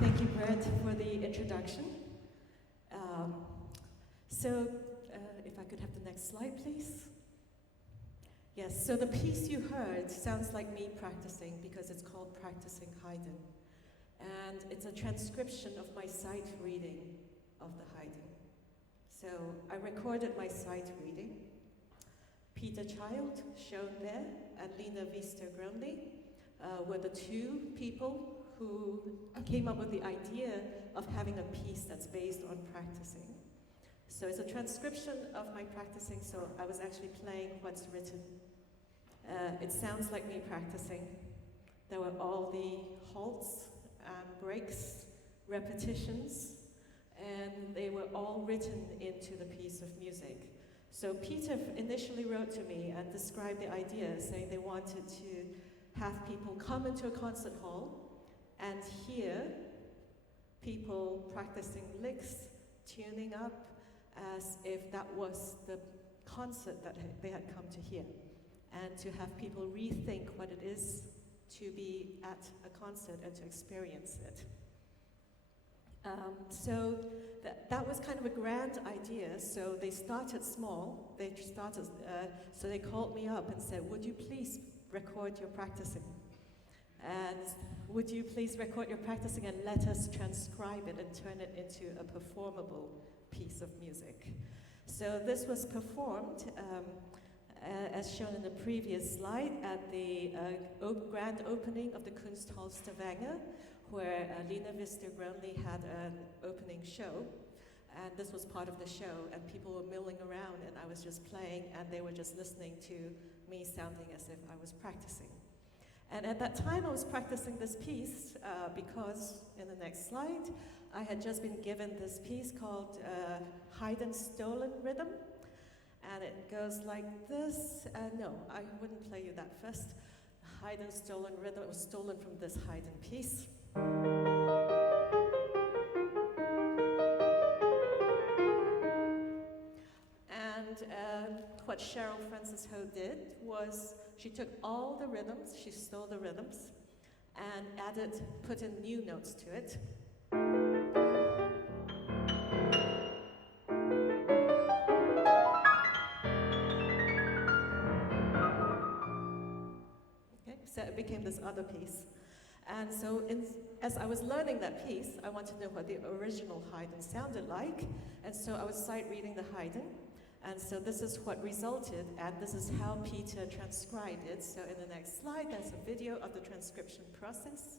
Thank you, Brett, for the introduction. If I could have the next slide, please. Yes, so the piece you heard sounds like me practicing because it's called Practicing Haydn. And it's a transcription of my sight reading of the Haydn. So I recorded my sight reading. Peter Child, shown there, and Lina Wister-Grönli were the two people who came up with the idea of having a piece that's based on practicing. So it's a transcription of my practicing, so I was actually playing what's written. It sounds like me practicing. There were all the halts, breaks, repetitions, and they were all written into the piece of music. So Peter initially wrote to me and described the idea, saying they wanted to have people come into a concert hall and hear people practicing licks, tuning up, as if that was the concert that they had come to hear, and to have people rethink what it is to be at a concert and to experience it. So that was kind of a grand idea. So they started small. So they called me up and said, "Would you please record your practicing? And would you please record your practicing and let us transcribe it and turn it into a performable piece of music?" So this was performed, as shown in the previous slide, at the grand opening of the Kunsthalle Stavanger, where Lina Wister-Grönli had an opening show. And this was part of the show, and people were milling around, and I was just playing, and they were just listening to me sounding as if I was practicing. And at that time, I was practicing this piece because, in the next slide, I had just been given this piece called Haydn's Stolen Rhythm. And it goes like this. No, I wouldn't play you that first. Haydn's Stolen Rhythm was stolen from this Haydn piece. And what Cheryl Frances Ho did was she took all the rhythms, she stole the rhythms, and put in new notes to it. Okay, so it became this other piece. And so as I was learning that piece, I wanted to know what the original Haydn sounded like, and so I was sight reading the Haydn. And so this is what resulted, and this is how Peter transcribed it. So in the next slide, there's a video of the transcription process.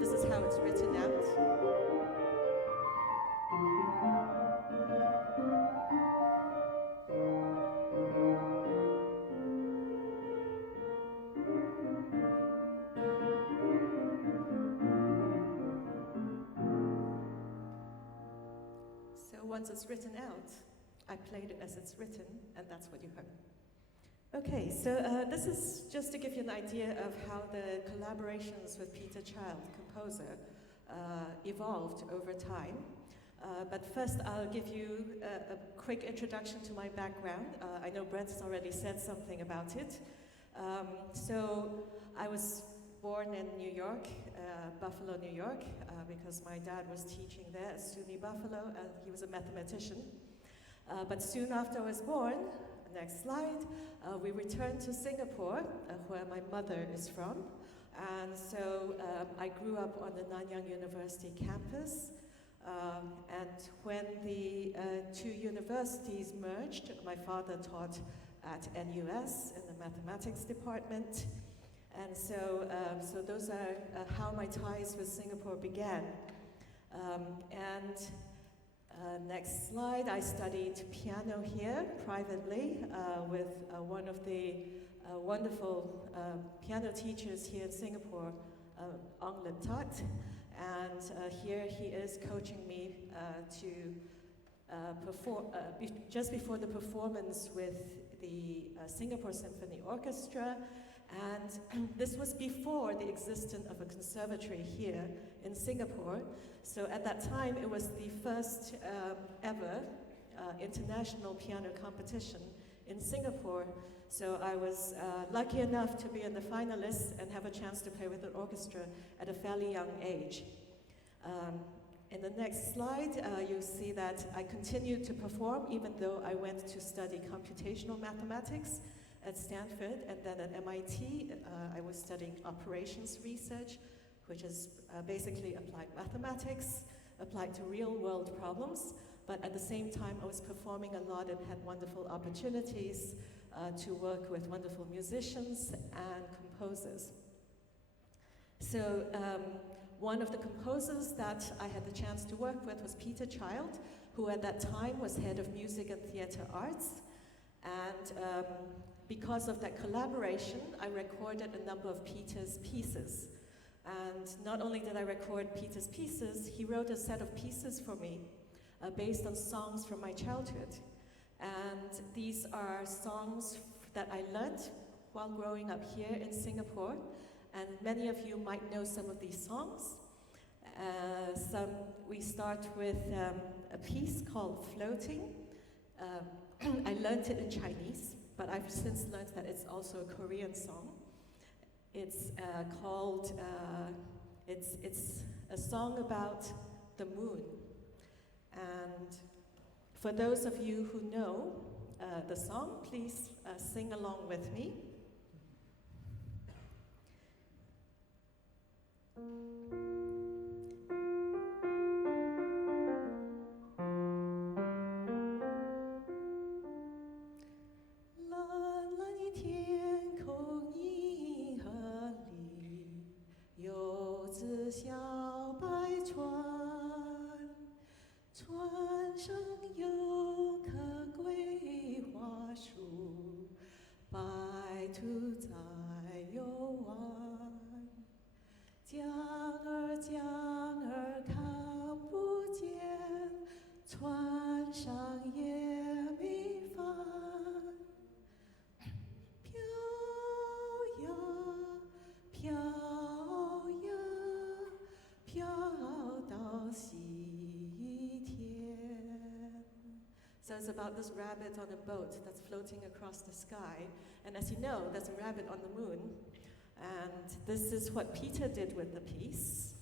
This is how it's written out. So once it's written out, I played it as it's written, and that's what you heard. Okay, so this is just to give you an idea of how the collaborations with Peter Child, composer, evolved over time. But first, I'll give you a quick introduction to my background. I know Brett's already said something about it. So I was born in New York, Buffalo, New York, because my dad was teaching there at SUNY Buffalo, and he was a mathematician. But soon after I was born, next slide, we returned to Singapore, where my mother is from. And so I grew up on the Nanyang University campus. And when the two universities merged, my father taught at NUS in the mathematics department. And so those are how my ties with Singapore began. Next slide, I studied piano here privately with one of the wonderful piano teachers here in Singapore, Ong Lim Tat. And here he is coaching me to perform, just before the performance with the Singapore Symphony Orchestra, and this was before the existence of a conservatory here in Singapore. So at that time, it was the first ever international piano competition in Singapore. So I was lucky enough to be in the finalists and have a chance to play with an orchestra at a fairly young age. In the next slide, you'll see that I continued to perform even though I went to study computational mathematics at Stanford, and then at MIT, I was studying operations research, which is basically applied mathematics, applied to real-world problems, but at the same time, I was performing a lot and had wonderful opportunities to work with wonderful musicians and composers. So one of the composers that I had the chance to work with was Peter Child, who at that time was head of music and theater arts. And because of that collaboration, I recorded a number of Peter's pieces. And not only did I record Peter's pieces, he wrote a set of pieces for me based on songs from my childhood. And these are songs that I learned while growing up here in Singapore. And many of you might know some of these songs. We start with a piece called Floating. I learned it in Chinese, but I've since learned that it's also a Korean song. It's it's a song about the moon. And for those of you who know the song, please sing along with me. So it's about this rabbit on a boat that's floating across the sky. And as you know, there's a rabbit on the moon. And this is what Peter did with the piece.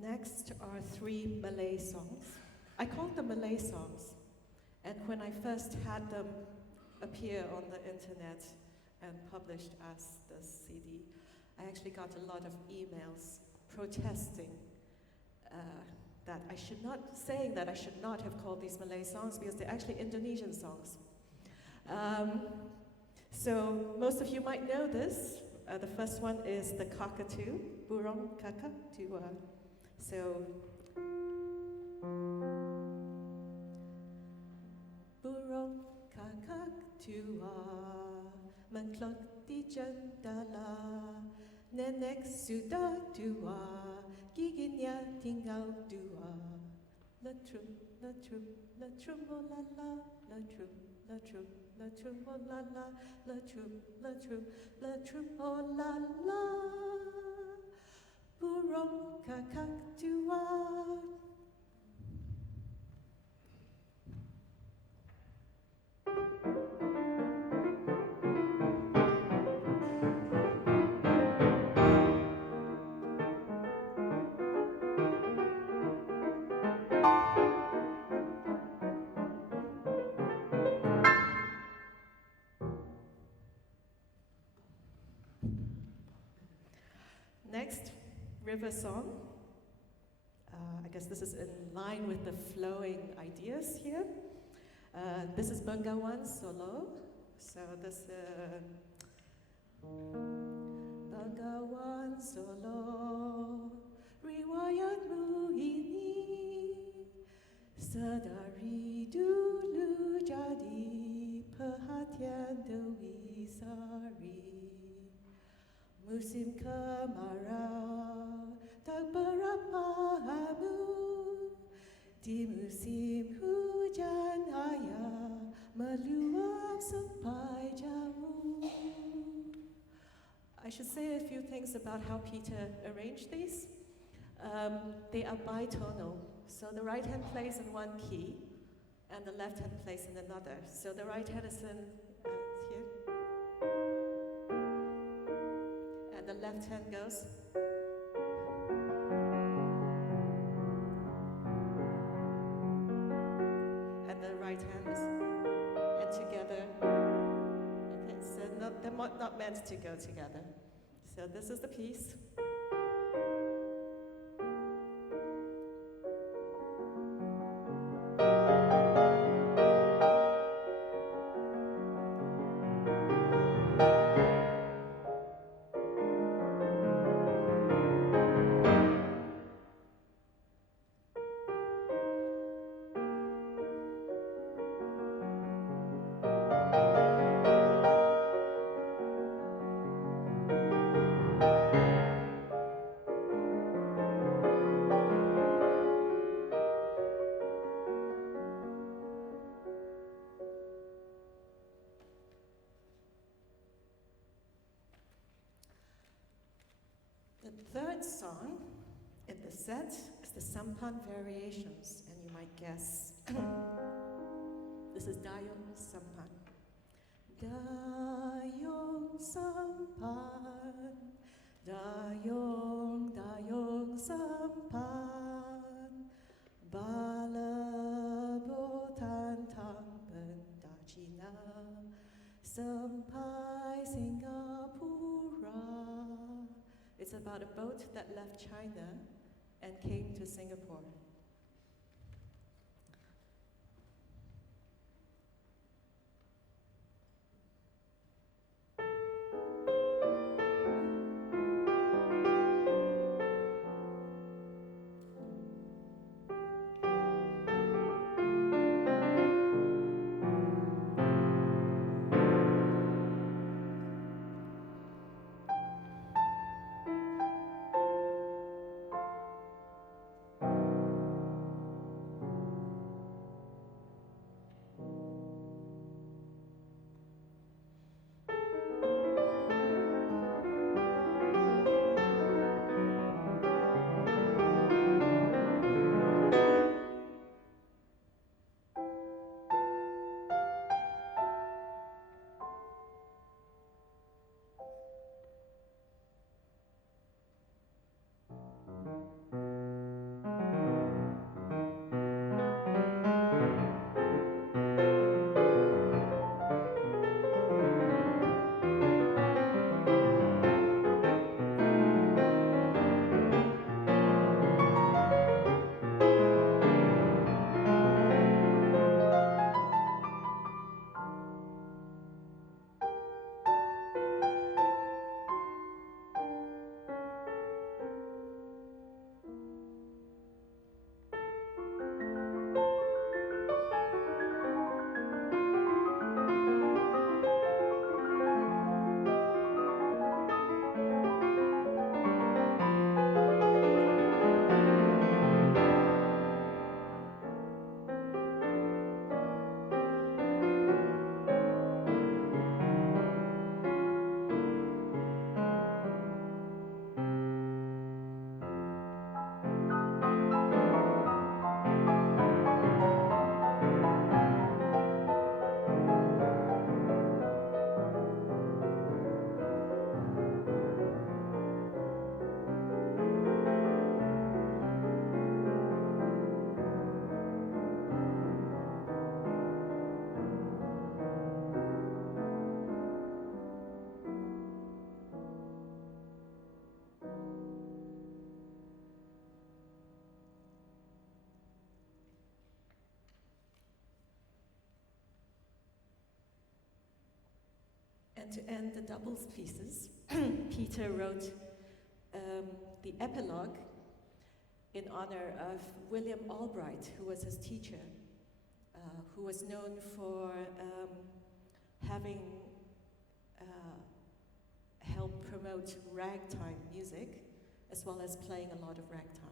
Next are 3 Malay songs. I called them Malay songs, and when I first had them appear on the internet and published as the CD, I actually got a lot of emails protesting saying that I should not have called these Malay songs because they're actually Indonesian songs. So most of you might know this. The first one is the cockatoo, burung kakatua. So, burung kakatua mengklok di jendela, nenek sudah tua, giginya tinggal 2. Letrum, letrum, letrum, oh la la, letrum, letrum, letrum, oh la la, letrum, letrum, letrum, oh la la. Burung kakatua. Next, river song. I guess this is in line with the flowing ideas here. This is Bengawan solo. So this Bengawan solo, riwayatmu ini sedari dulu jadi perhatian Dewi Sari. Musim kemarau tak berapa hamu, di musim hujan ayah meluap sampai jauh. I should say a few things about how Peter arranged these. They are bitonal, so the right hand plays in one key and the left hand plays in another. So the right hand is in here. The left hand goes. And the right hand is, and together. Okay, so they're not meant to go together. So this is the piece. The third song in the set is the Sampan Variations, and you might guess this is Dayong Sampan. Dayong Sampan, Dayong, Dayong Sampan, Balabo Tantang Benda Cina, Sampai Singapura. It's about a boat that left China and came to Singapore. And to end the doubles pieces, Peter wrote the epilogue in honor of William Albright, who was his teacher, who was known for having helped promote ragtime music, as well as playing a lot of ragtime.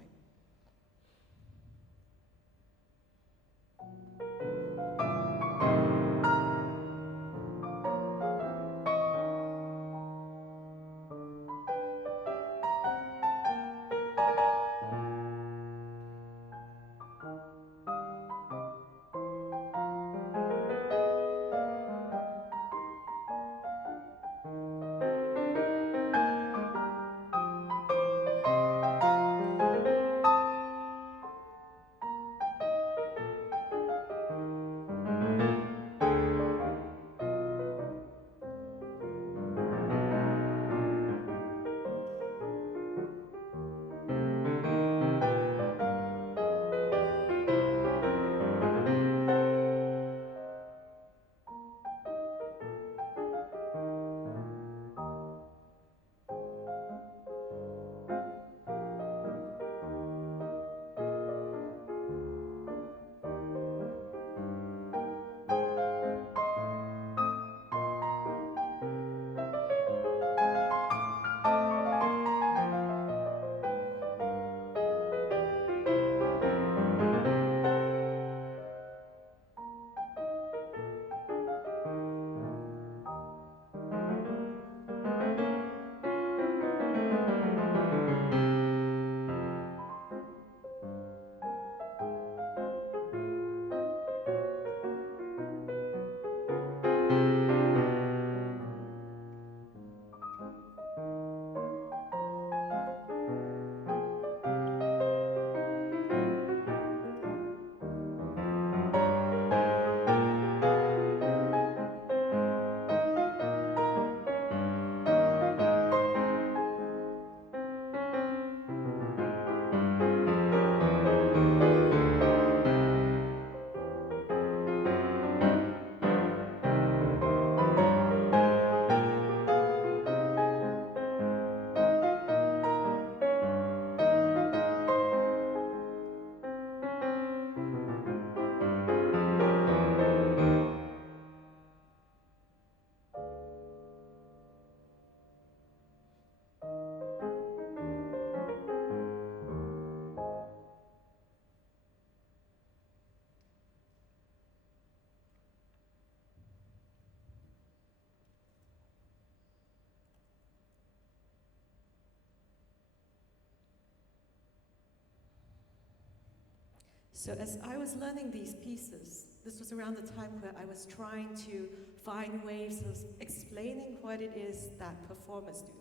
So as I was learning these pieces, this was around the time where I was trying to find ways of explaining what it is that performers do.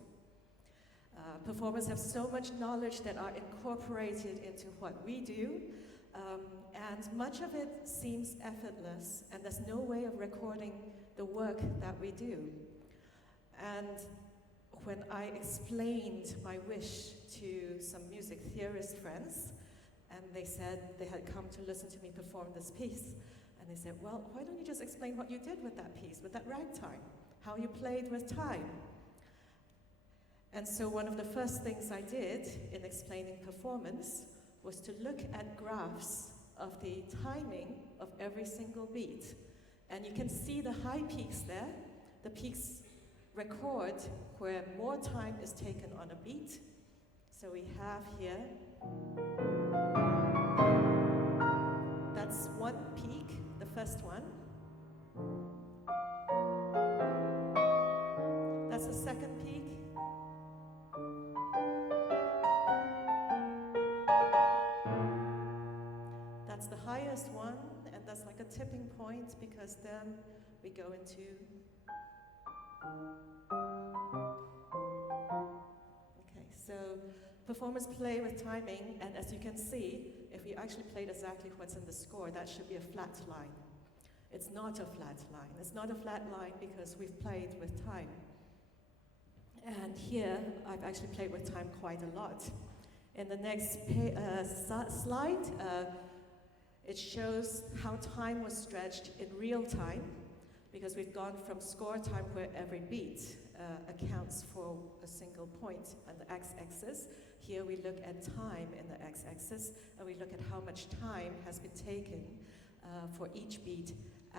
Performers have so much knowledge that are incorporated into what we do, and much of it seems effortless, and there's no way of recording the work that we do. And when I explained my wish to some music theorist friends, and they said they had come to listen to me perform this piece, and they said, well, why don't you just explain what you did with that piece, with that ragtime, how you played with time? And so one of the first things I did in explaining performance was to look at graphs of the timing of every single beat. And you can see the high peaks there. The peaks record where more time is taken on a beat. So we have here, that's one peak, the first one. That's the second peak. That's the highest one, and that's like a tipping point, because then we go into so performers play with timing, and as you can see, if we actually played exactly what's in the score, that should be a flat line. It's not a flat line. It's not a flat line because we've played with time. And here, I've actually played with time quite a lot. In the next slide, it shows how time was stretched in real time, because we've gone from score time where every beat accounts for a single point on the x-axis. Here we look at time in the x-axis, and we look at how much time has been taken for each beat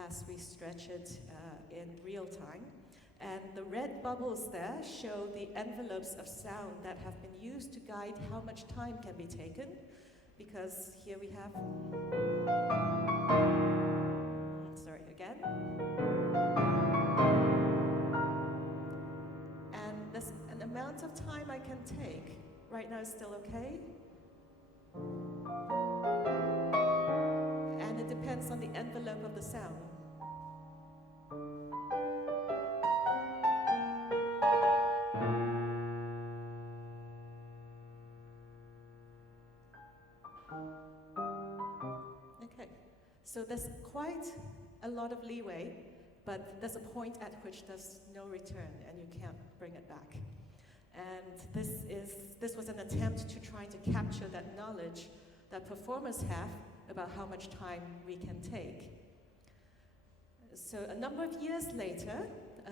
as we stretch it in real time. And the red bubbles there show the envelopes of sound that have been used to guide how much time can be taken, because here we have, sorry, again. And there's an amount of time I can take. Right now it's still okay. And it depends on the envelope of the sound. Okay, so there's quite a lot of leeway, but there's a point at which there's no return and you can't bring it back. And this was an attempt to try to capture that knowledge that performers have about how much time we can take. So a number of years later,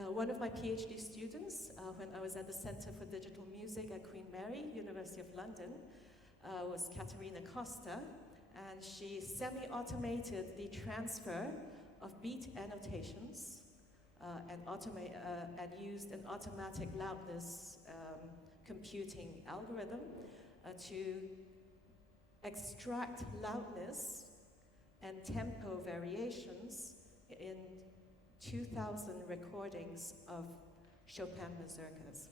one of my PhD students, when I was at the Center for Digital Music at Queen Mary, University of London, was Caterina Costa, and she semi-automated the transfer of beat annotations and used an automatic loudness computing algorithm to extract loudness and tempo variations in 2,000 recordings of Chopin mazurkas.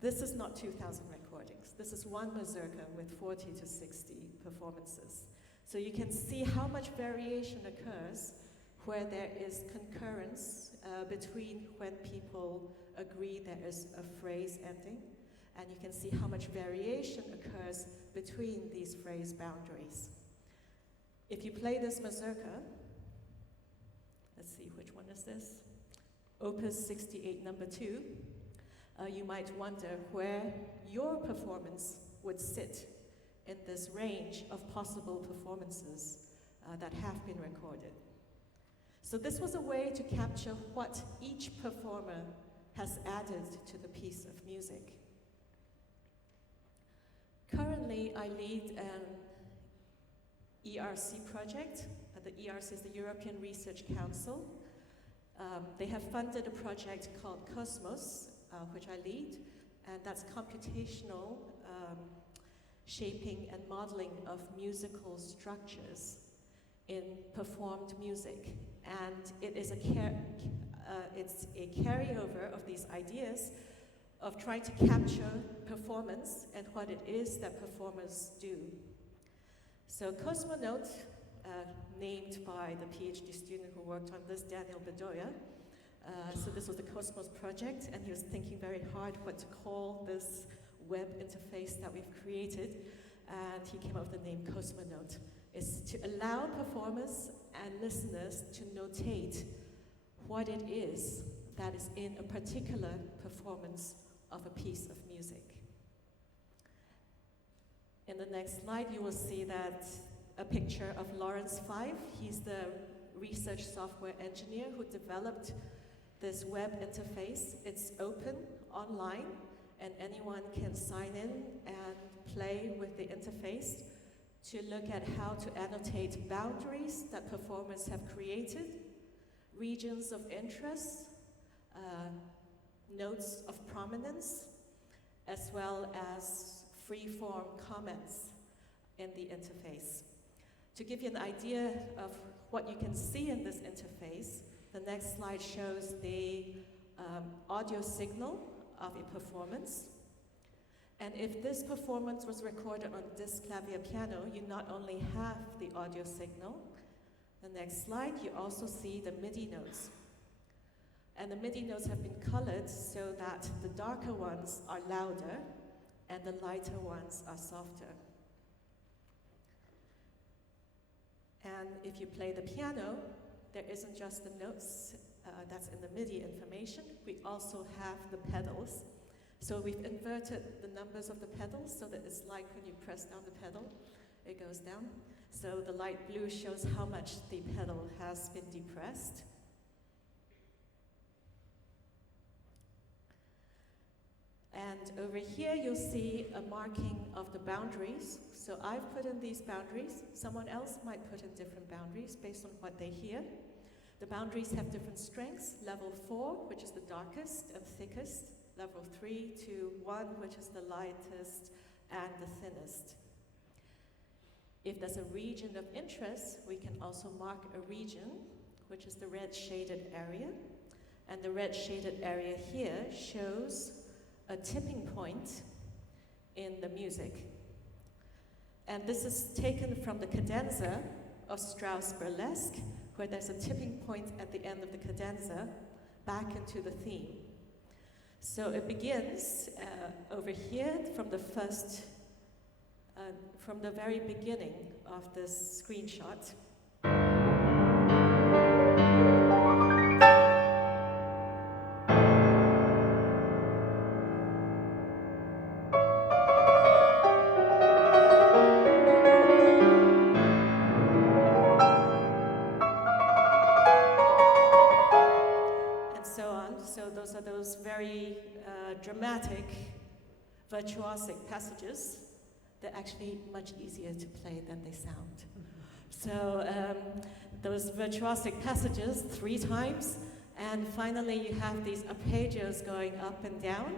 This is not 2,000 recordings. This is one mazurka with 40 to 60 performances. So you can see how much variation occurs where there is concurrence between when people agree there is a phrase ending, and you can see how much variation occurs between these phrase boundaries. If you play this mazurka, let's see, which one is this? Opus 68, number 2. You might wonder where your performance would sit in this range of possible performances that have been recorded. So this was a way to capture what each performer has added to the piece of music. Currently, I lead an ERC project. The ERC is the European Research Council. They have funded a project called Cosmos, which I lead, and that's computational shaping and modeling of musical structures in performed music. And it is it's a carryover of these ideas of trying to capture performance and what it is that performers do. So Cosmonaut, named by the PhD student who worked on this, Daniel Bedoya. So this was the Cosmos project, and he was thinking very hard what to call this web interface that we've created, and he came up with the name Cosmonaut. It's to allow performers and listeners to notate what it is that is in a particular performance of a piece of music. In the next slide, you will see that a picture of Lawrence Five. He's the research software engineer who developed this web interface. It's open, online, and anyone can sign in and play with the interface to look at how to annotate boundaries that performers have created, regions of interest, notes of prominence, as well as free-form comments in the interface. To give you an idea of what you can see in this interface, the next slide shows the audio signal of a performance. And if this performance was recorded on this clavier piano, you not only have the audio signal, the next slide, you also see the MIDI notes. And the MIDI notes have been colored so that the darker ones are louder and the lighter ones are softer. And if you play the piano, there isn't just the notes that's in the MIDI information, we also have the pedals. So we've inverted the numbers of the pedals so that it's like when you press down the pedal, it goes down. So the light blue shows how much the pedal has been depressed. And over here you'll see a marking of the boundaries. So I've put in these boundaries. Someone else might put in different boundaries based on what they hear. The boundaries have different strengths. Level 4, which is the darkest and thickest. Level 3 to 1, which is the lightest and the thinnest. If there's a region of interest, we can also mark a region, which is the red shaded area. And the red shaded area here shows a tipping point in the music. And this is taken from the cadenza of Strauss Burlesque, where there's a tipping point at the end of the cadenza back into the theme. So it begins over here from the very beginning of this screenshot. Those are those very dramatic, virtuosic passages. They're actually much easier to play than they sound. So those virtuosic passages 3 times, and finally you have these arpeggios going up and down.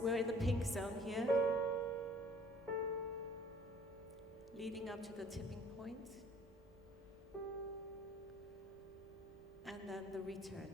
We're in the pink zone here, leading up to the tipping point, and then the return.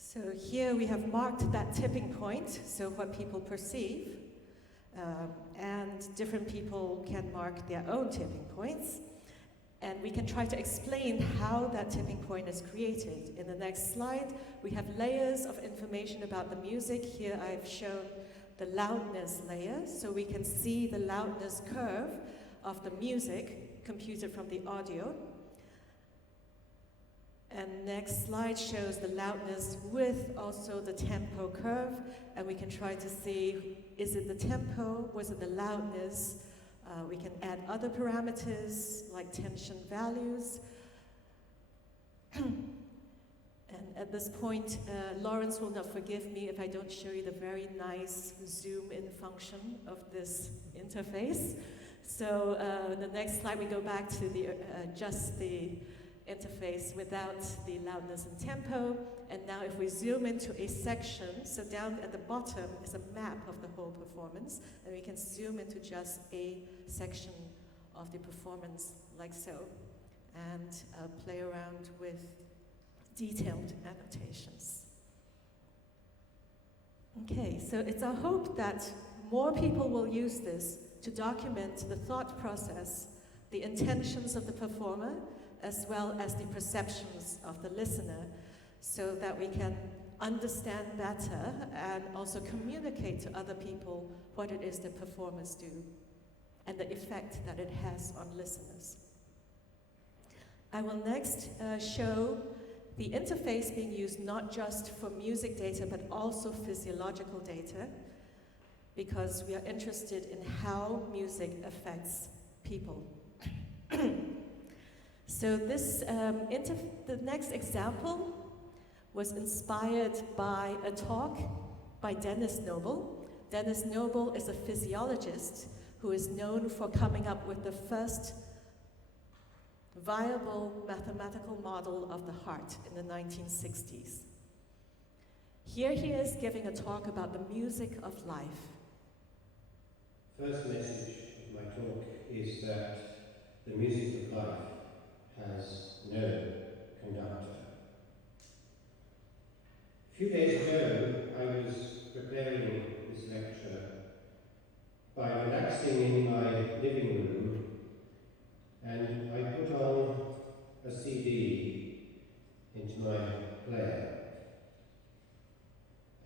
So here we have marked that tipping point, so what people perceive, and different people can mark their own tipping points, and we can try to explain how that tipping point is created. In the next slide, we have layers of information about the music. Here I've shown the loudness layer, so we can see the loudness curve of the music computed from the audio. And next slide shows the loudness with also the tempo curve, and we can try to see, is it the tempo, was it the loudness? We can add other parameters like tension values. And at this point, Lawrence will not forgive me if I don't show you the very nice zoom in function of this interface. So the next slide we go back to the just the interface without the loudness and tempo. And now if we zoom into a section, so down at the bottom is a map of the whole performance, and we can zoom into just a section of the performance like so, and play around with detailed annotations. Okay, so it's our hope that more people will use this to document the thought process, the intentions of the performer, as well as the perceptions of the listener, so that we can understand better and also communicate to other people what it is the performers do and the effect that it has on listeners. I will next show the interface being used not just for music data, but also physiological data, because we are interested in how music affects people. So this, the next example was inspired by a talk by Dennis Noble, Dennis Noble is a physiologist who is known for coming up with the first viable mathematical model of the heart in the 1960s. Here he is giving a talk about the music of life. First message of my talk is that the music of life has no conductor. A few days ago, I was preparing this lecture by relaxing in my living room, and I put on a CD into my player.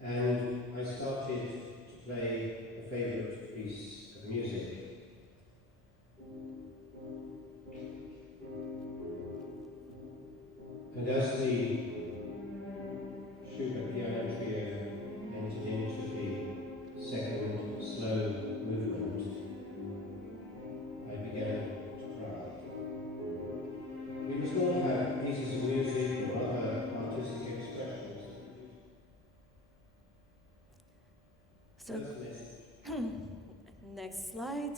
And I started to play a favourite piece of music. And as the Schubert piano trio entered into the second slow movement, I began to cry. We must all have pieces of music or other artistic expressions. So, next slide.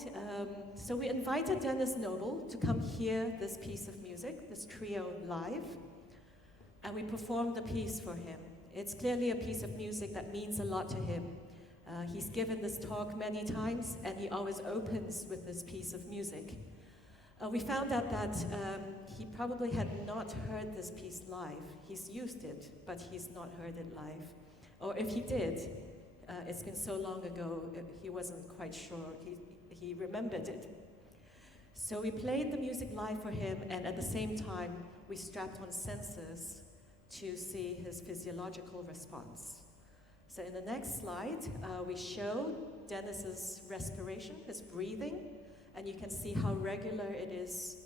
So we invited Dennis Noble to come hear this piece of music, this trio live, and we performed the piece for him. It's clearly a piece of music that means a lot to him. He's given this talk many times, and he always opens with this piece of music. We found out that he probably had not heard this piece live. He's used it, but he's not heard it live. Or if he did, it's been so long ago, he wasn't quite sure. He remembered it. So we played the music live for him, and at the same time, we strapped on sensors to see his physiological response. So in the next slide, we show Dennis's respiration, his breathing, and you can see how regular it is.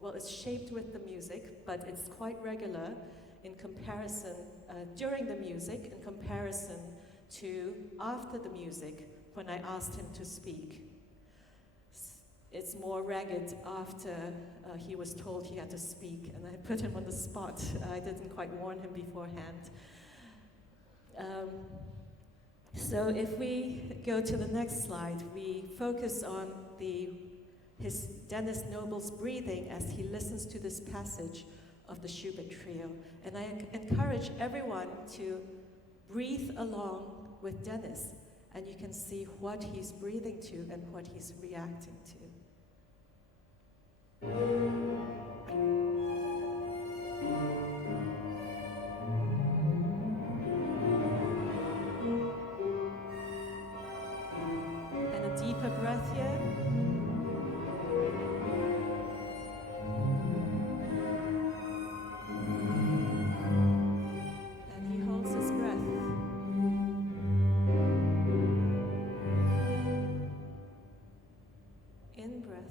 Well, it's shaped with the music, but it's quite regular in comparison, during the music, in comparison to after the music, when I asked him to speak. It's more ragged after he was told he had to speak, and I put him on the spot. I didn't quite warn him beforehand. So if we go to the next slide, we focus on his Dennis Noble's breathing as he listens to this passage of the Schubert trio. And I encourage everyone to breathe along with Dennis, and you can see what he's breathing to and what he's reacting to. And a deeper breath here. And he holds his breath. In breath.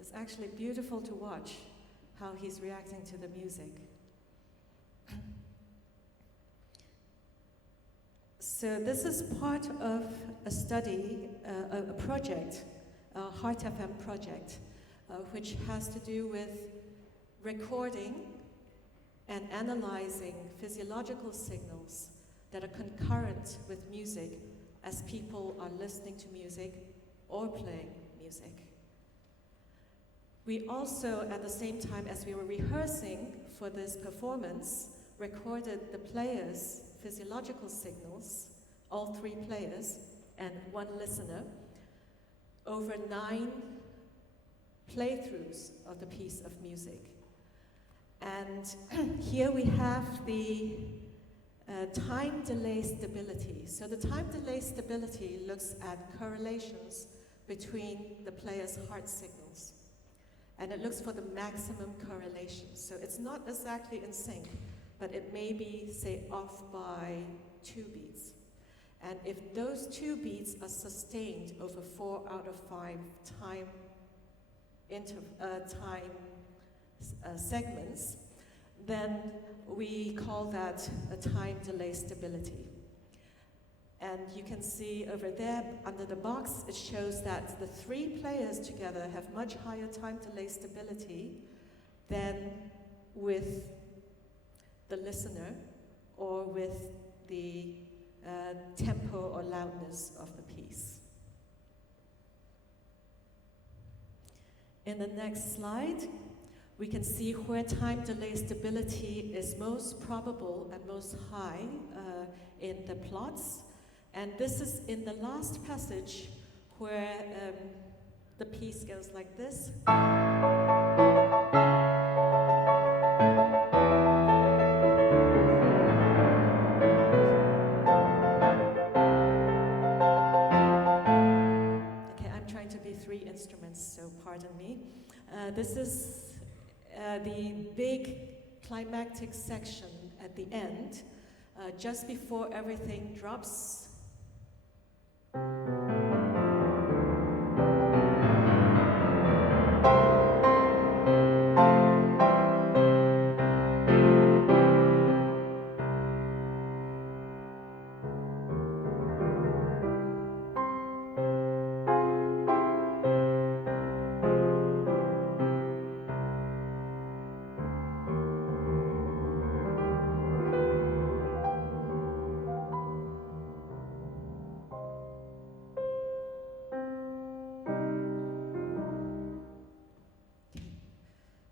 It's actually beautiful to watch how he's reacting to the music. So this is part of a study, a project, a Heart FM project, which has to do with recording and analyzing physiological signals that are concurrent with music as people are listening to music or playing music. We also, at the same time as we were rehearsing for this performance, recorded the players' physiological signals, all three players and one listener, over 9 playthroughs of the piece of music. And here we have the time delay stability. So the time delay stability looks at correlations between the players' heart signals. And it looks for the maximum correlation. So it's not exactly in sync, but it may be, say, off by 2 beats. And if those 2 beats are sustained over 4 out of 5 time segments, then we call that a time delay stability. And you can see over there under the box, it shows that the 3 players together have much higher time delay stability than with the listener or with the tempo or loudness of the piece. In the next slide, we can see where time delay stability is most probable and most high in the plots. And this is in the last passage where the piece goes like this. So pardon me. This is the big climactic section at the end, just before everything drops.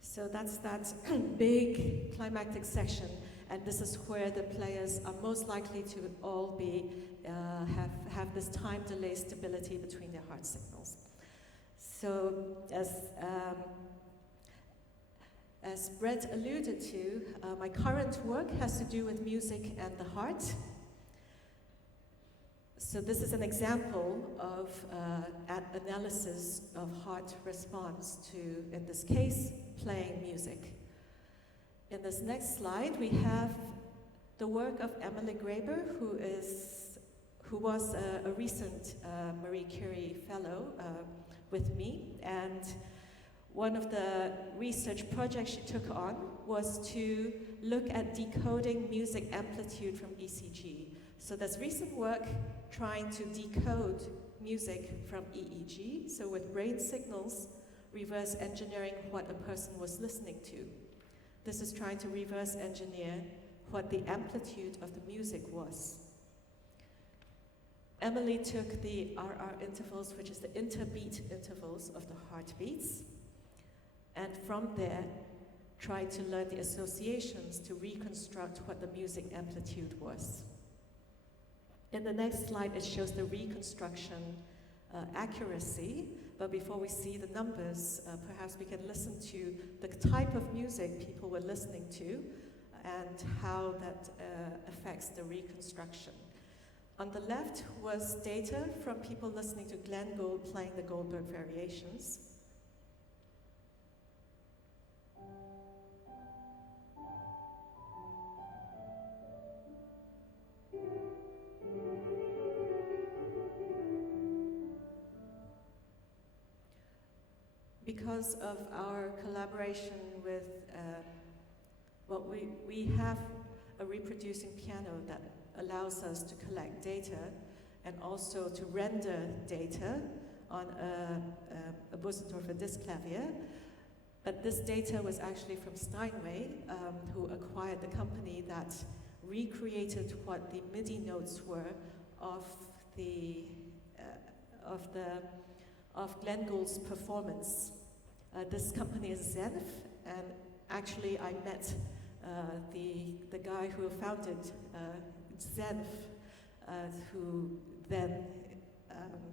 So that's that big climactic section, and this is where the players are most likely to all be have this time delay stability between their heart signals. So as Brett alluded to, my current work has to do with music and the heart. So this is an example of analysis of heart response to, in this case, playing music. In this next slide, we have the work of Emily Graeber, who was a recent Marie Curie fellow with me, and one of the research projects she took on was to look at decoding music amplitude from ECG. So there's recent work trying to decode music from EEG, so with brain signals, reverse engineering what a person was listening to. This is trying to reverse engineer what the amplitude of the music was. Emily took the RR intervals, which is the interbeat intervals of the heartbeats, and from there tried to learn the associations to reconstruct what the music amplitude was. In the next slide, it shows the reconstruction accuracy, but before we see the numbers, perhaps we can listen to the type of music people were listening to and how that affects the reconstruction. On the left was data from people listening to Glenn Gould playing the Goldberg variations. Because of our collaboration with, we have a reproducing piano that allows us to collect data and also to render data on a Bösendorfer Diskklavier. But this data was actually from Steinway, who acquired the company that recreated what the MIDI notes were of Glenn Gould's performance. This company is Zenf, and actually I met the guy who founded Zenf, who then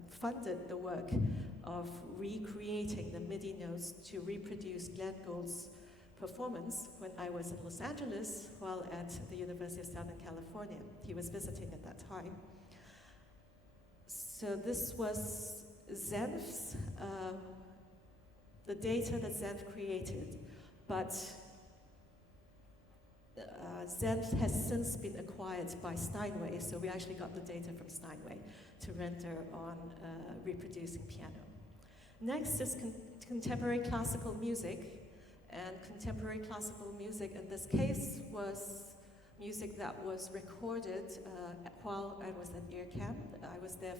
funded the work of recreating the MIDI notes to reproduce Glenn Gould's performance when I was in Los Angeles while at the University of Southern California. He was visiting at that time. So this was Zenf's, the data that Zenf created, but Zenf has since been acquired by Steinway, so we actually got the data from Steinway to render on reproducing piano. Next is contemporary classical music, and contemporary classical music in this case was music that was recorded while I was at Ear Camp. I was there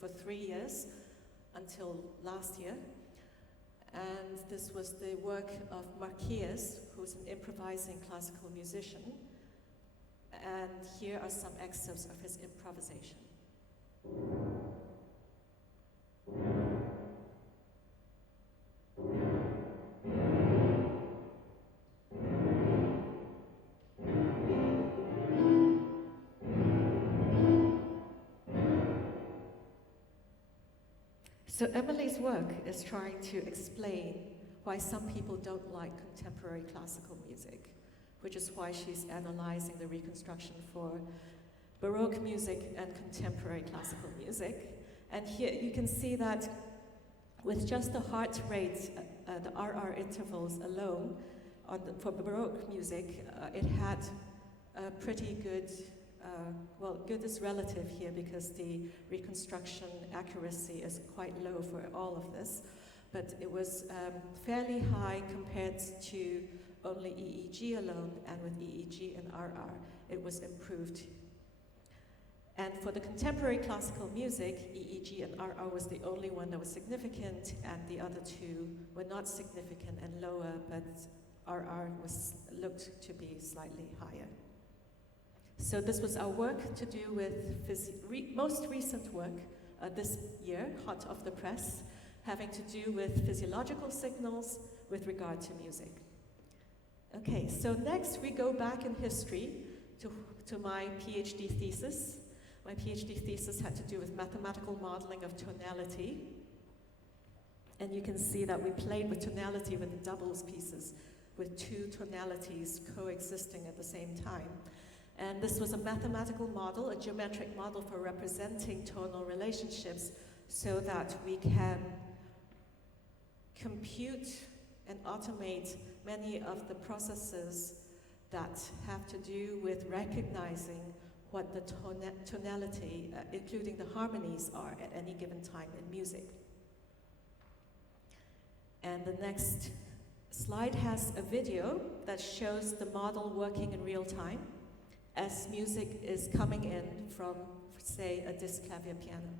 for 3 years until last year. And this was the work of Marquez, who's an improvising classical musician. And here are some excerpts of his improvisation. So Emily's work is trying to explain why some people don't like contemporary classical music, which is why she's analyzing the reconstruction for Baroque music and contemporary classical music. And here you can see that with just the heart rate, the RR intervals alone, for Baroque music, it had a pretty good, well, good is relative here because the reconstruction accuracy is quite low for all of this, but it was fairly high compared to only EEG alone, and with EEG and RR, it was improved. And for the contemporary classical music, EEG and RR was the only one that was significant, and the other two were not significant and lower, but RR looked to be slightly higher. So this was our work to do with most recent work this year, hot off the press, having to do with physiological signals with regard to music. Okay, so next we go back in history to my PhD thesis. My PhD thesis had to do with mathematical modeling of tonality. And you can see that we played with tonality with the doubles pieces, with two tonalities coexisting at the same time. And this was a mathematical model, a geometric model for representing tonal relationships so that we can compute and automate many of the processes that have to do with recognizing what the tonality, including the harmonies, are at any given time in music. And the next slide has a video that shows the model working in real time as music is coming in from, say, a disc clavier piano.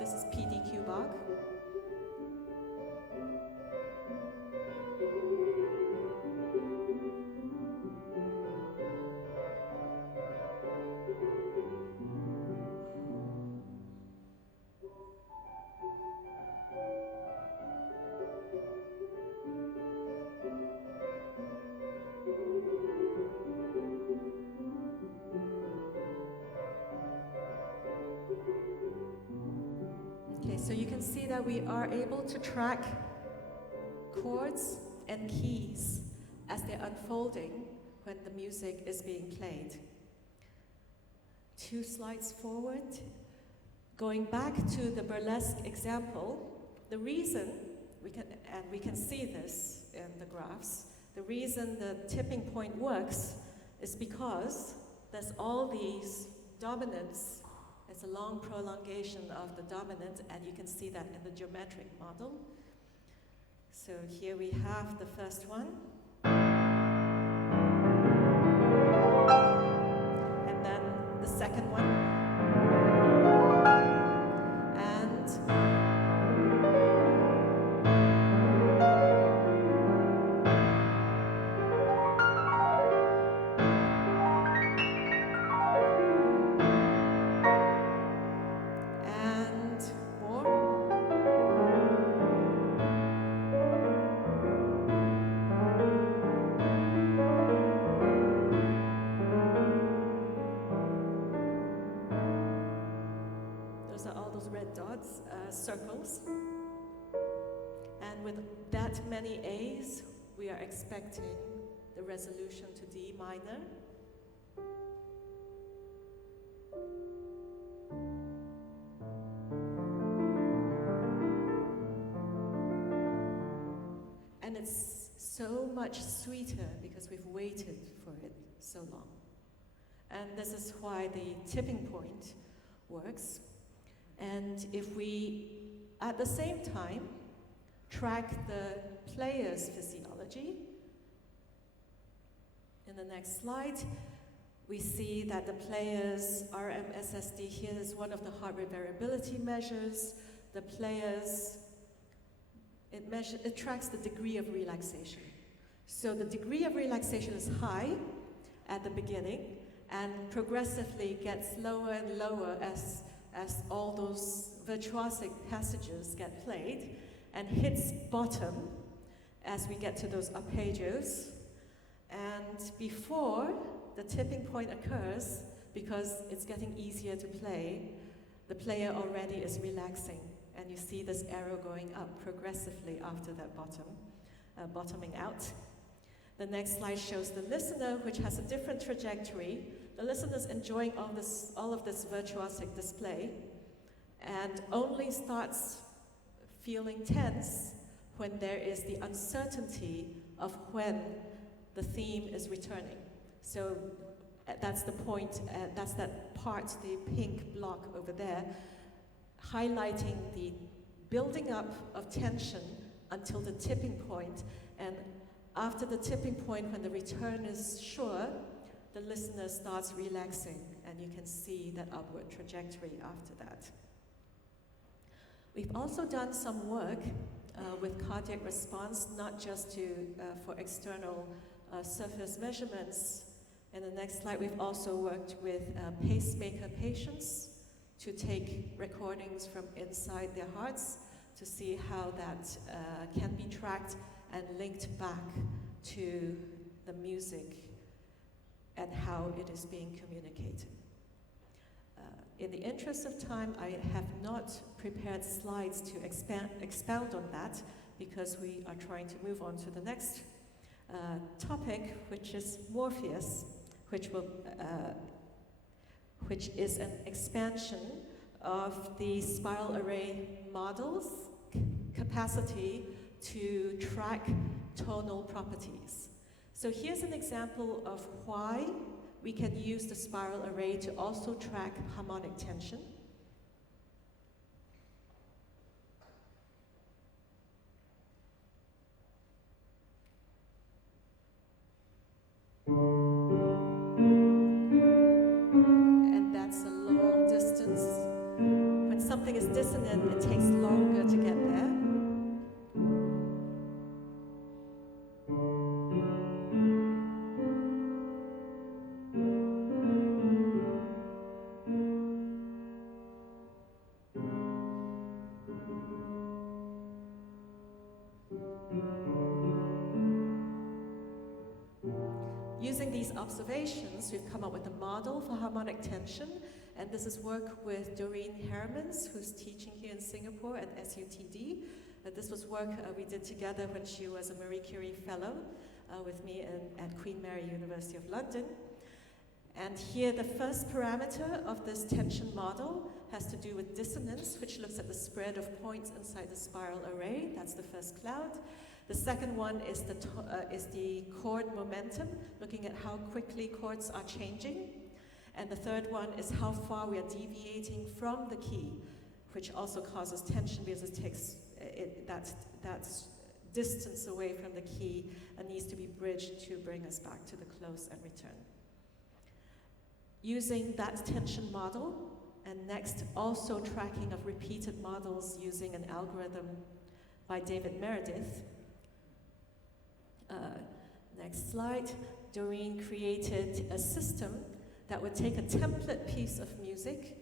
This is PDQ Bach. So you can see that we are able to track chords and keys as they're unfolding when the music is being played. 2 slides forward. Going back to the burlesque example, the reason, we can see this in the graphs, the reason the tipping point works is because there's all these dominants. It's a long prolongation of the dominant, and you can see that in the geometric model. So here we have the first one. And then the second one. Circles, and with that many A's, we are expecting the resolution to D minor. And it's so much sweeter because we've waited for it so long. And this is why the tipping point works. And if we, at the same time, track the player's physiology. In the next slide, we see that the player's RMSSD here is one of the heart rate variability measures. The player's, it tracks the degree of relaxation. So the degree of relaxation is high at the beginning and progressively gets lower and lower as all those virtuosic passages get played, and hits bottom as we get to those arpeggios. And before the tipping point occurs, because it's getting easier to play, the player already is relaxing, and you see this arrow going up progressively after that bottoming out. The next slide shows the listener, which has a different trajectory. The listener's enjoying all of this virtuosic display, and only starts feeling tense when there is the uncertainty of when the theme is returning. So that's the point, that's that part, the pink block over there, highlighting the building up of tension until the tipping point. And after the tipping point, when the return is sure, the listener starts relaxing, and you can see that upward trajectory after that. We've also done some work with cardiac response, not just for external surface measurements. In the next slide, we've also worked with pacemaker patients to take recordings from inside their hearts to see how that can be tracked and linked back to the music and how it is being communicated. In the interest of time, I have not prepared slides to expound on that, because we are trying to move on to the next topic, which is Morpheus, which is an expansion of the spiral array model's capacity to track tonal properties. So here's an example of why we can use the spiral array to also track harmonic tension. And that's a long distance. When something is dissonant, it takes longer to get there. Using these observations, we've come up with a model for harmonic tension, and this is work with Doreen Hermans, who's teaching here in Singapore at SUTD. This was work we did together when she was a Marie Curie Fellow with me at Queen Mary University of London. And here the first parameter of this tension model has to do with dissonance, which looks at the spread of points inside the spiral array. That's the first cloud. The second one is the chord momentum, looking at how quickly chords are changing. And the third one is how far we are deviating from the key, which also causes tension because it takes that distance away from the key and needs to be bridged to bring us back to the close and return. Using that tension model, and next also tracking of repeated models using an algorithm by David Meredith. Next slide. Doreen created a system that would take a template piece of music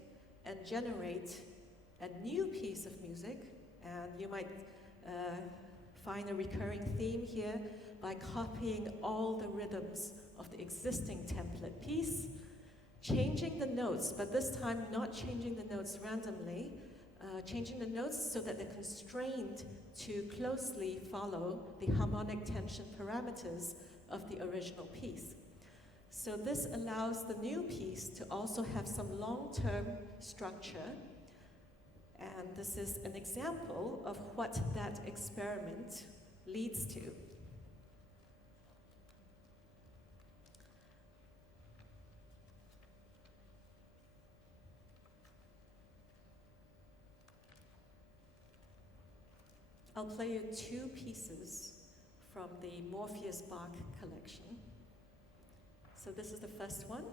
and generate a new piece of music. And you might find a recurring theme here by copying all the rhythms of the existing template piece, changing the notes, but this time not changing the notes randomly, changing the notes so that they're constrained to closely follow the harmonic tension parameters of the original piece. So this allows the new piece to also have some long-term structure, and this is an example of what that experiment leads to. I'll play you two pieces from the Morpheus Bach collection. So this is the first one.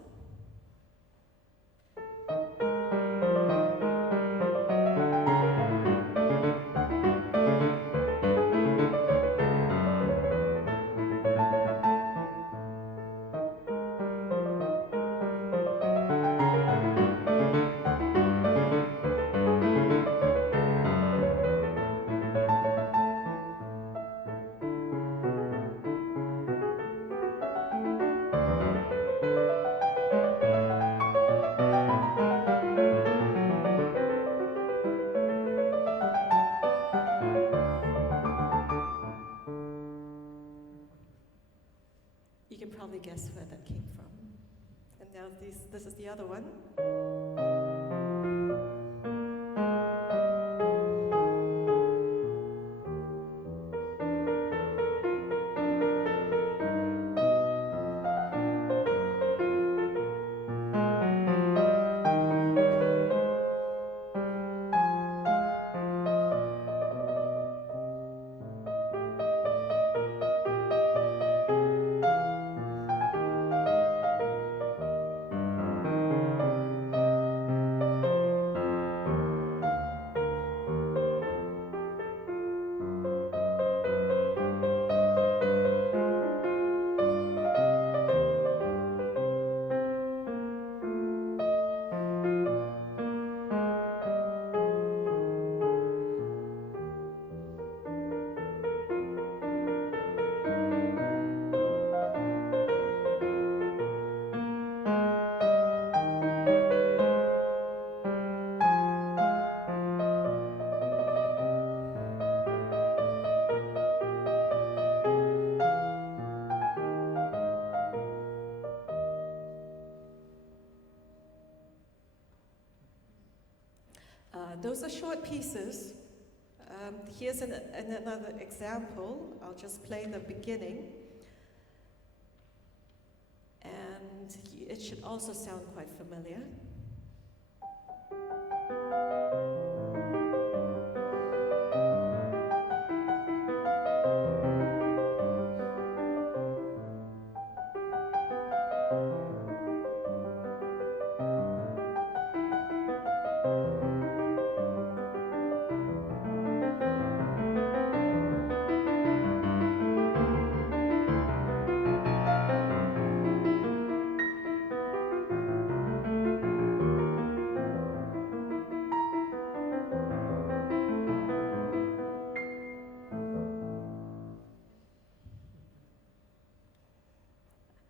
You can probably guess where that came from. And now this is the other one. Those are short pieces. Here's another example. I'll just play the beginning. And it should also sound quite familiar.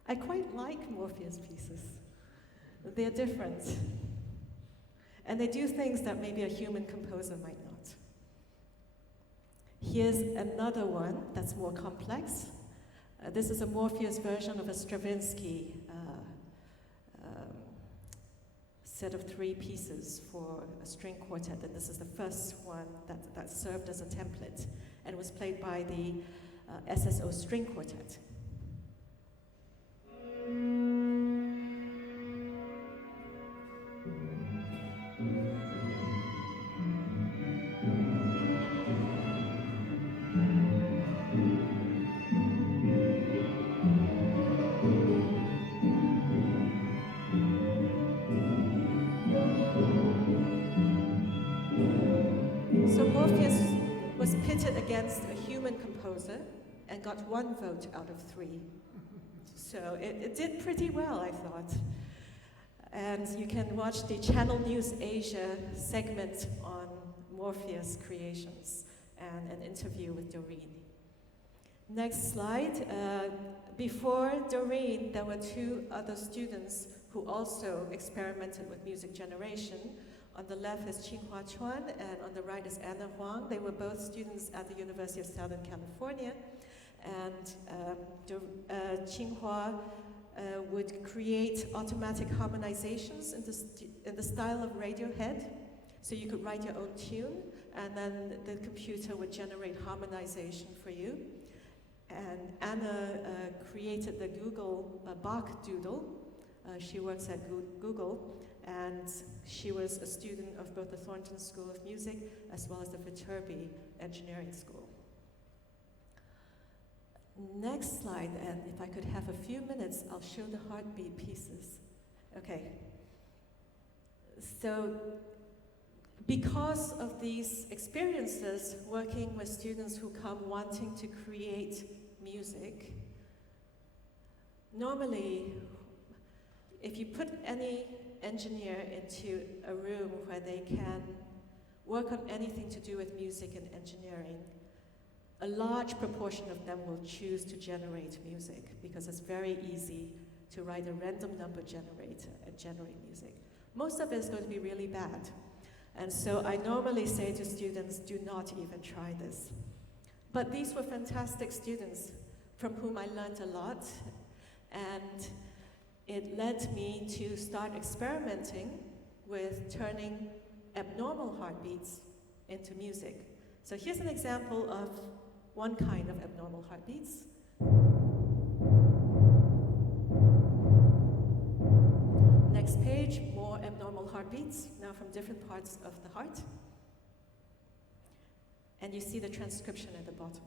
I quite like Morpheus pieces. They're different. And they do things that maybe a human composer might not. Here's another one that's more complex. This is a Morpheus version of a Stravinsky set of 3 pieces for a string quartet, and this is the first one that served as a template and was played by the SSO string quartet. So Morpheus was pitted against a human composer and got 1 vote out of 3. So it did pretty well, I thought. And you can watch the Channel News Asia segment on Morpheus creations and an interview with Doreen. Next slide. Before Doreen, there were 2 other students who also experimented with music generation. On the left is Qinghua Chuan, and on the right is Anna Huang. They were both students at the University of Southern California. And Qinghua would create automatic harmonizations in the style of Radiohead. So you could write your own tune, and then the computer would generate harmonization for you. And Anna created the Google Bach Doodle, She works at Google, and she was a student of both the Thornton School of Music as well as the Viterbi Engineering School. Next slide, and if I could have a few minutes, I'll show the heartbeat pieces. Okay. So, because of these experiences working with students who come wanting to create music, normally, if you put any engineer into a room where they can work on anything to do with music and engineering, a large proportion of them will choose to generate music because it's very easy to write a random number generator and generate music. Most of it is going to be really bad. And so I normally say to students, do not even try this. But these were fantastic students from whom I learned a lot, and it led me to start experimenting with turning abnormal heartbeats into music. So here's an example of one kind of abnormal heartbeats. Next page, more abnormal heartbeats, now from different parts of the heart. And you see the transcription at the bottom.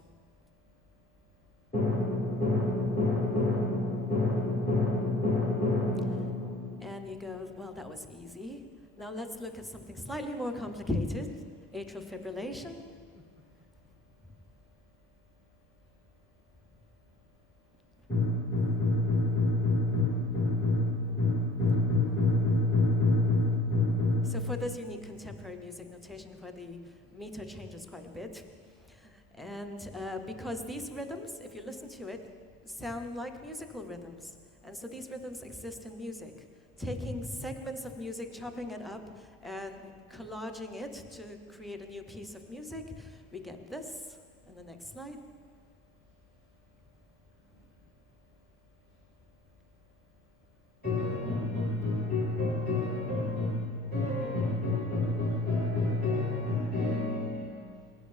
And you go, well, that was easy. Now let's look at something slightly more complicated, atrial fibrillation. So for this, you need contemporary music notation where the meter changes quite a bit. And because these rhythms, if you listen to it, sound like musical rhythms. And so these rhythms exist in music. Taking segments of music, chopping it up, and collaging it to create a new piece of music, we get this. And the next slide.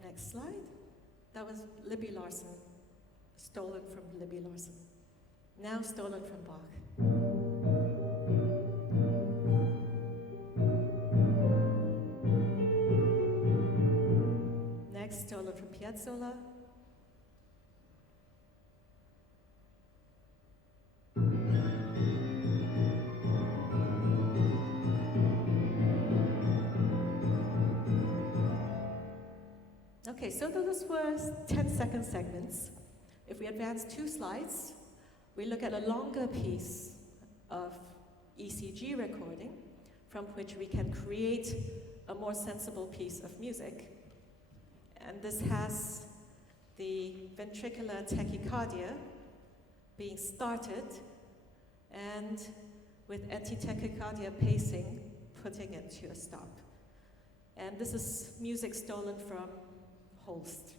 Next slide. That was Libby Larsen, stolen from Libby Larsen. Now stolen from Bach. Next, stolen from Piazzolla. Okay, so those were 10-second segments. If we advance 2 slides, we look at a longer piece of ECG recording from which we can create a more sensible piece of music. And this has the ventricular tachycardia being started and with antitachycardia pacing putting it to a stop. And this is music stolen from Holst.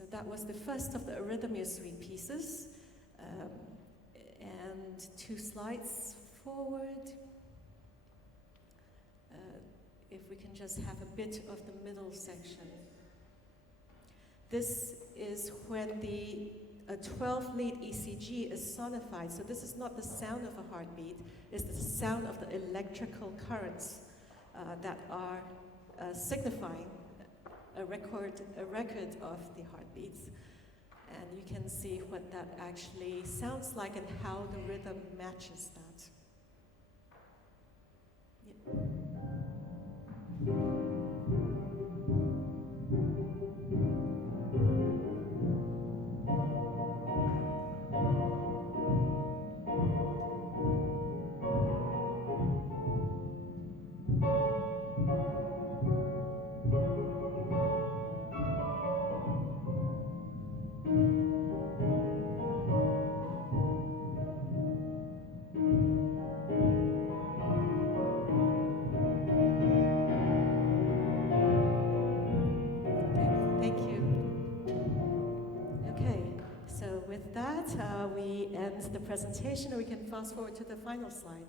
So that was the first of the Arrhythmia Suite pieces. And 2 slides forward. If we can just have a bit of the middle section. This is when a 12-lead ECG is sonified. So this is not the sound of a heartbeat, it's the sound of the electrical currents that are signifying a record of the heartbeats. And you can see what that actually sounds like and how the rhythm matches that. Yeah. We end the presentation, and we can fast forward to the final slide.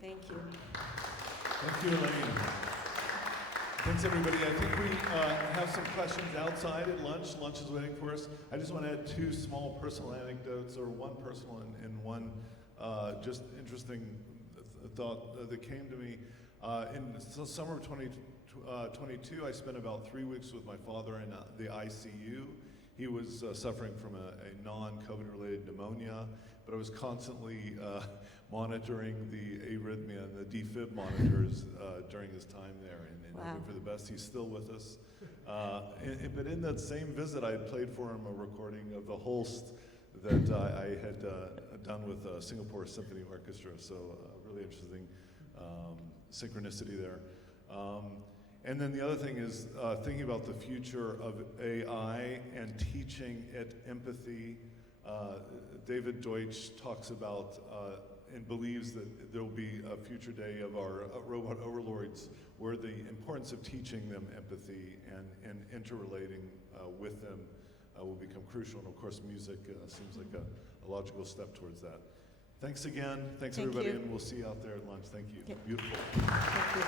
Thank you. Thank you, Elaine. Thanks, everybody. I think we have some questions outside at lunch. Lunch is waiting for us. I just want to add 2 small personal anecdotes, or one personal and one just interesting thought that came to me. In the summer of 2022, I spent about 3 weeks with my father in the ICU. He was suffering from a non-COVID related pneumonia, but I was constantly monitoring the arrhythmia and the defib monitors during his time there, and wow. hoping for the best. He's still with us. But in that same visit, I had played for him a recording of the Holst that I had done with Singapore Symphony Orchestra, so really interesting synchronicity there. And then the other thing is thinking about the future of AI and teaching it empathy. David Deutsch talks about and believes that there will be a future day of our robot overlords where the importance of teaching them empathy and interrelating with them will become crucial. And of course, music seems like a logical step towards that. Thanks again. Thanks, everybody, and we'll see you out there at lunch. Thank you. Yeah. Beautiful. Thank you.